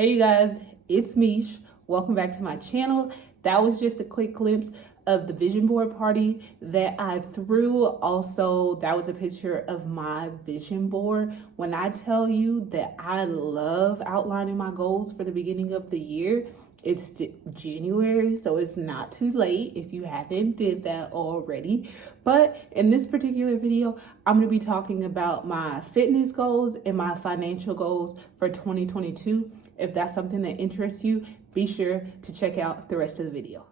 Hey you guys, it's Mish. Welcome back to my channel. That was just a quick glimpse of the vision board party that I threw. Also, that was a picture of my vision board. When I tell you that I love outlining my goals for the beginning of the year, it's January, so it's not too late if you haven't did that already. But in this particular video, I'm going to be talking about my fitness goals and my financial goals for 2022. If that's something that interests you, be sure to check out the rest of the video.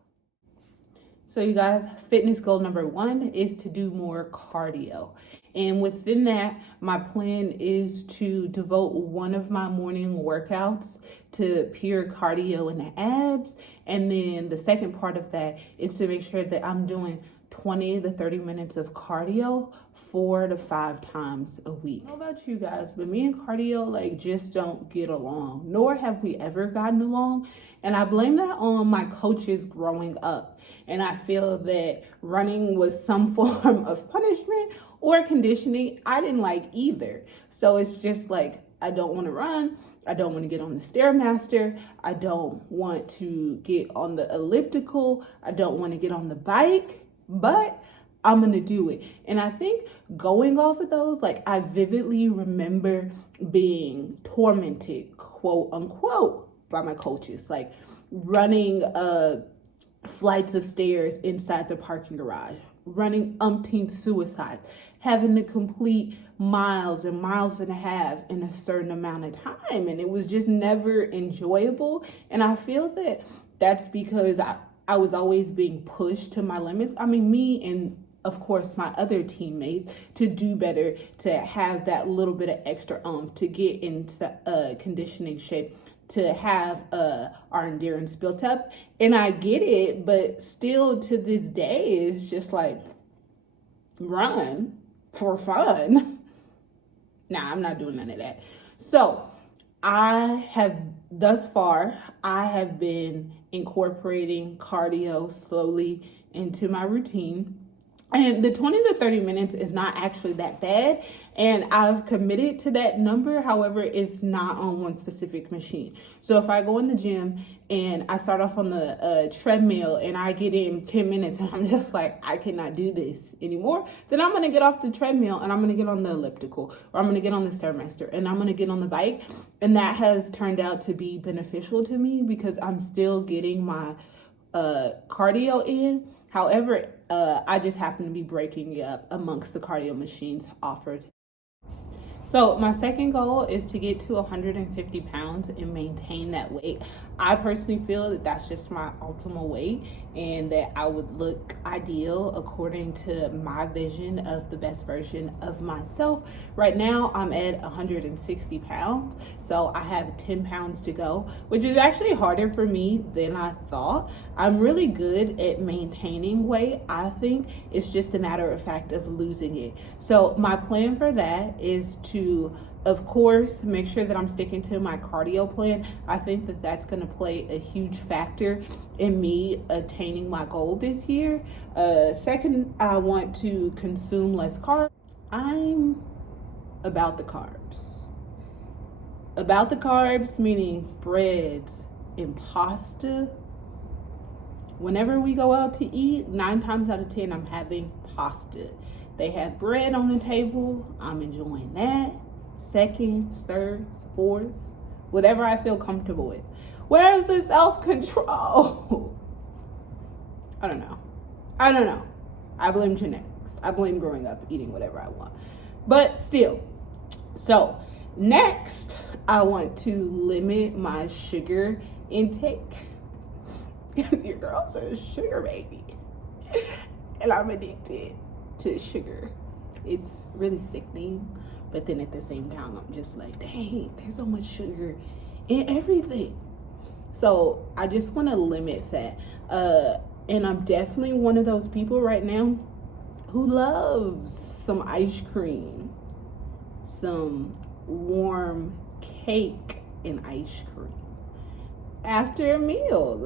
So you guys, fitness goal number 1 is to do more cardio. And within that, my plan is to devote one of my morning workouts to pure cardio in the abs. And then the second part of that is to make sure that I'm doing 20 to 30 minutes of cardio 4 to 5 times a week. I don't know about you guys, but me and cardio just don't get along, nor have we ever gotten along. And I blame that on my coaches growing up. And I feel that running was some form of punishment or conditioning I didn't like either. So it's just I don't want to run. I don't want to get on the Stairmaster. I don't want to get on the elliptical. I don't want to get on the bike. But I'm going to do it. And I think going off of those, I vividly remember being tormented, quote unquote, by my coaches, running flights of stairs inside the parking garage, running umpteenth suicides, having to complete miles and miles and a half in a certain amount of time. And it was just never enjoyable. And I feel that that's because I was always being pushed to my limits. I mean, me and of course my other teammates to do better, to have that little bit of extra to get into conditioning shape, to have our endurance built up. And I get it, but still to this day, it's just run for fun. Nah, I'm not doing none of that. So thus far, I have been incorporating cardio slowly into my routine. And the 20 to 30 minutes is not actually that bad. And I've committed to that number. However, it's not on one specific machine. So if I go in the gym and I start off on the treadmill and I get in 10 minutes and I'm just I cannot do this anymore, then I'm going to get off the treadmill and I'm going to get on the elliptical, or I'm going to get on the Stairmaster and I'm going to get on the bike. And that has turned out to be beneficial to me because I'm still getting my cardio in. However, I just happen to be breaking it up amongst the cardio machines offered. So my second goal is to get to 150 pounds and maintain that weight. I personally feel that that's just my optimal weight and that I would look ideal according to my vision of the best version of myself. Right now, I'm at 160 pounds, so I have 10 pounds to go, which is actually harder for me than I thought. I'm really good at maintaining weight. I think it's just a matter of fact of losing it. So my plan for that is to, of course, make sure that I'm sticking to my cardio plan. I think that that's going to play a huge factor in me attaining my goal this year. Second, I want to consume less carbs. I'm about the carbs. About the carbs, meaning breads and pasta. Whenever we go out to eat, 9 times out of 10, I'm having pasta. They have bread on the table. I'm enjoying that. Seconds, thirds, fourths, whatever I feel comfortable with. Where is the self-control? I don't know. I blame genetics. I blame growing up eating whatever I want. But still. So next, I want to limit my sugar intake. Your girl says sugar baby. And I'm addicted to sugar. It's really sickening. But then at the same time, I'm just dang, there's so much sugar in everything. So I just want to limit that. And I'm definitely one of those people right now who loves some ice cream, some warm cake and ice cream after a meal.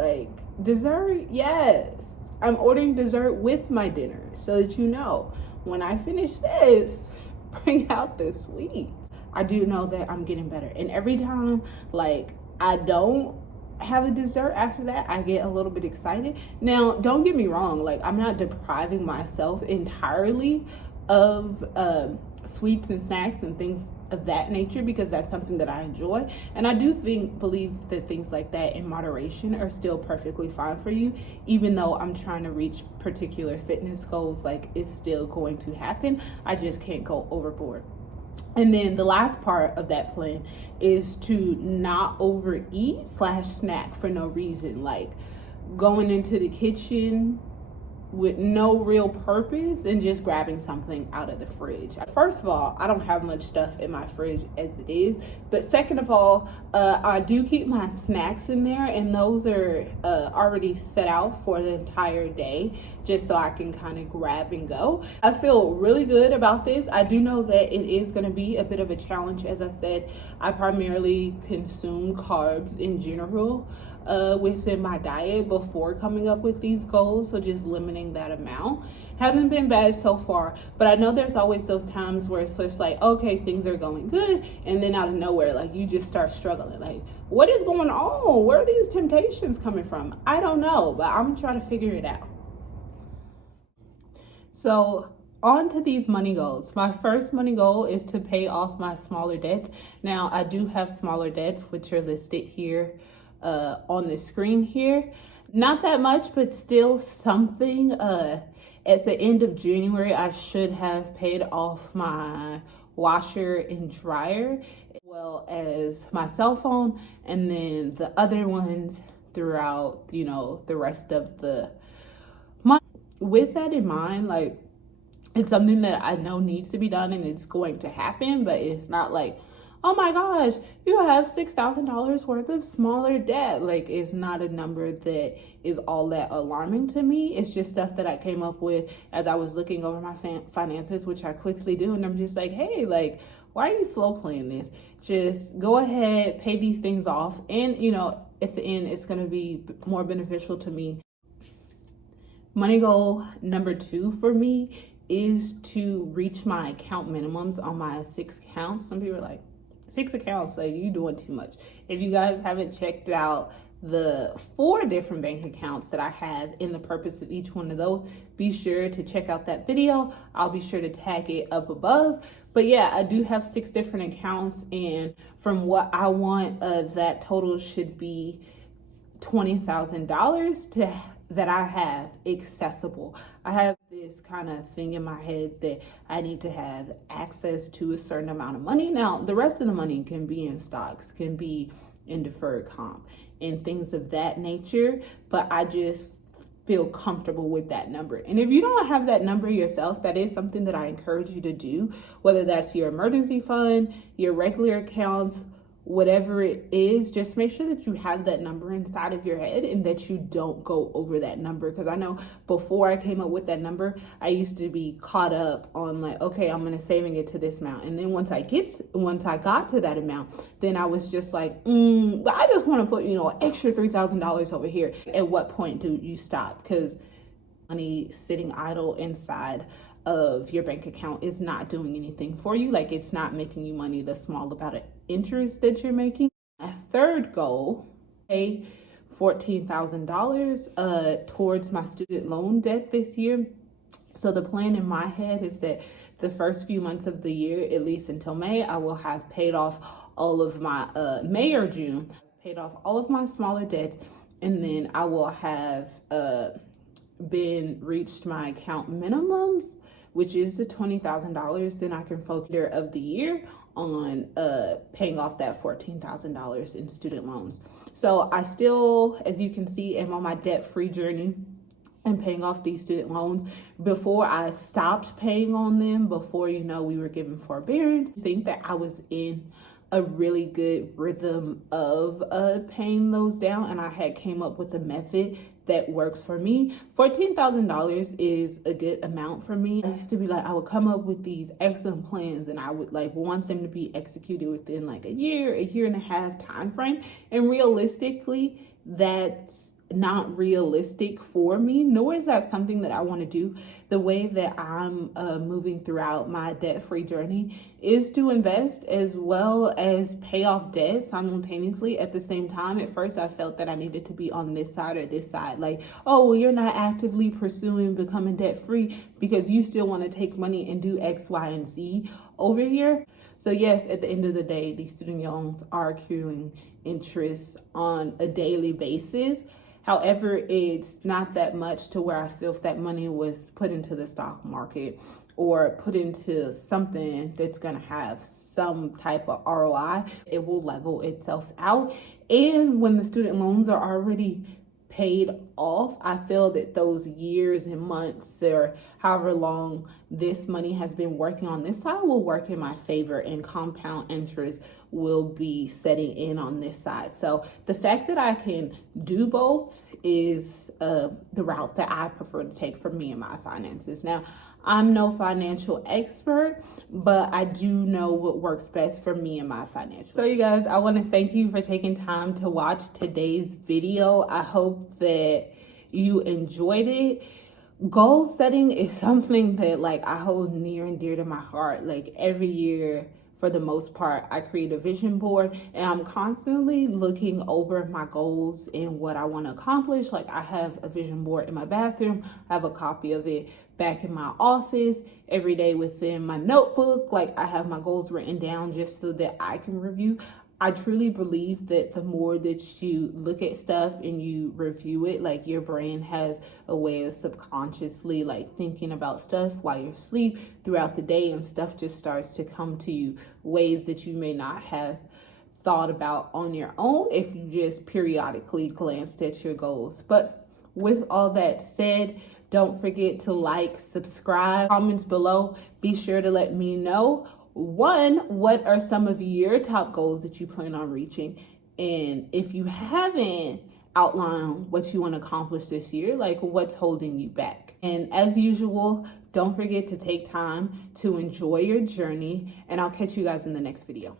Dessert, yes. I'm ordering dessert with my dinner so that when I finish this, bring out the sweets. I do know that I'm getting better. And every time I don't have a dessert after that, I get a little bit excited. Now, don't get me wrong, like I'm not depriving myself entirely of sweets and snacks and things of that nature, because that's something that I enjoy. And I do believe that things like that in moderation are still perfectly fine for you. Even though I'm trying to reach particular fitness goals, like it's still going to happen. I just can't go overboard. And then the last part of that plan is to not overeat / snack for no reason, like going into the kitchen with no real purpose and just grabbing something out of the fridge. First of all, I don't have much stuff in my fridge as it is, but second of all, I do keep my snacks in there, and those are already set out for the entire day, just so I can kind of grab and go. I feel really good about this. I do know that it is going to be a bit of a challenge. As I said, I primarily consume carbs in general within my diet before coming up with these goals, so just limiting that amount hasn't been bad so far. But I know there's always those times where it's just like, okay, things are going good, and then out of nowhere, like you just start struggling, like what is going on? Where are these temptations coming from? I don't know, but I'm trying to figure it out. So on to these money goals. My first money goal is to pay off my smaller debts. Now I do have smaller debts, which are listed here on the screen here. Not that much, but still something. At the end of January, I should have paid off my washer and dryer, as well as my cell phone, and then the other ones throughout, you know, the rest of the month. With that in mind, like it's something that I know needs to be done and it's going to happen, but it's not like, oh my gosh, you have $6,000 worth of smaller debt. Like, it's not a number that is all that alarming to me. It's just stuff that I came up with as I was looking over my finances, which I quickly do. And I'm just like, hey, like, why are you slow playing this? Just go ahead, pay these things off. And, you know, at the end, it's going to be more beneficial to me. Money goal number 2 for me is to reach my account minimums on my 6 accounts. Some people are like, 6 accounts, like you doing too much. If you guys haven't checked out the 4 different bank accounts that I have in the purpose of each one of those, be sure to check out that video. I'll be sure to tag it up above. But yeah, I do have 6 different accounts, and from what I want, that total should be $20,000 that I have accessible. I have this kind of thing in my head that I need to have access to a certain amount of money. Now, the rest of the money can be in stocks, can be in deferred comp and things of that nature, but I just feel comfortable with that number. And if you don't have that number yourself, that is something that I encourage you to do, whether that's your emergency fund, your regular accounts, whatever it is. Just make sure that you have that number inside of your head and that you don't go over that number. Because I know before I came up with that number, I used to be caught up on like, okay, I'm gonna saving it to this amount, and then once I got to that amount, then I was just like, but I just want to put, you know, extra $3,000 over here. At what point do you stop? Because money sitting idle inside of your bank account is not doing anything for you. Like, it's not making you money. The small amount of interest that you're making. My third goal, pay $14,000 towards my student loan debt this year. So the plan in my head is that the first few months of the year, at least until May, I will have paid off all of my May or June, paid off all of my smaller debts, and then I will have reached my account minimums, which is the $20,000. Then I can focus of the year on paying off that $14,000 in student loans. So I still, as you can see, am on my debt-free journey and paying off these student loans. Before I stopped paying on them, before, you know, we were given forbearance, I think that I was in a really good rhythm of paying those down, and I had came up with a method that works for me. $14,000 is a good amount for me. I used to be like, I would come up with these excellent plans and I would like want them to be executed within like a year and a half time frame, and realistically that's not realistic for me, nor is that something that I want to do. The way that I'm moving throughout my debt-free journey is to invest as well as pay off debt simultaneously at the same time. At first, I felt that I needed to be on this side or this side. Like, oh, well, you're not actively pursuing becoming debt-free because you still want to take money and do X, Y, and Z over here. So yes, at the end of the day, these student loans are accruing interest on a daily basis. However, it's not that much to where I feel if that money was put into the stock market or put into something that's going to have some type of ROI, it will level itself out. And when the student loans are already paid off, I feel that those years and months or however long this money has been working on this side will work in my favor, and compound interest will be setting in on this side. So the fact that I can do both is the route that I prefer to take for me and my finances. Now, I'm no financial expert, but I do know what works best for me and my financial. So you guys, I want to thank you for taking time to watch today's video. I hope that you enjoyed it. Goal setting is something that like I hold near and dear to my heart. Like every year, for the most part, I create a vision board and I'm constantly looking over my goals and what I want to accomplish. Like I have a vision board in my bathroom. I have a copy of it back in my office. Every day within my notebook, like I have my goals written down just so that I can review. I truly believe that the more that you look at stuff and you review it, like your brain has a way of subconsciously like thinking about stuff while you're asleep throughout the day, and stuff just starts to come to you ways that you may not have thought about on your own if you just periodically glanced at your goals. But with all that said, don't forget to like, subscribe, comments below. Be sure to let me know, one, what are some of your top goals that you plan on reaching? And if you haven't outlined what you want to accomplish this year, like what's holding you back? And as usual, don't forget to take time to enjoy your journey, and I'll catch you guys in the next video.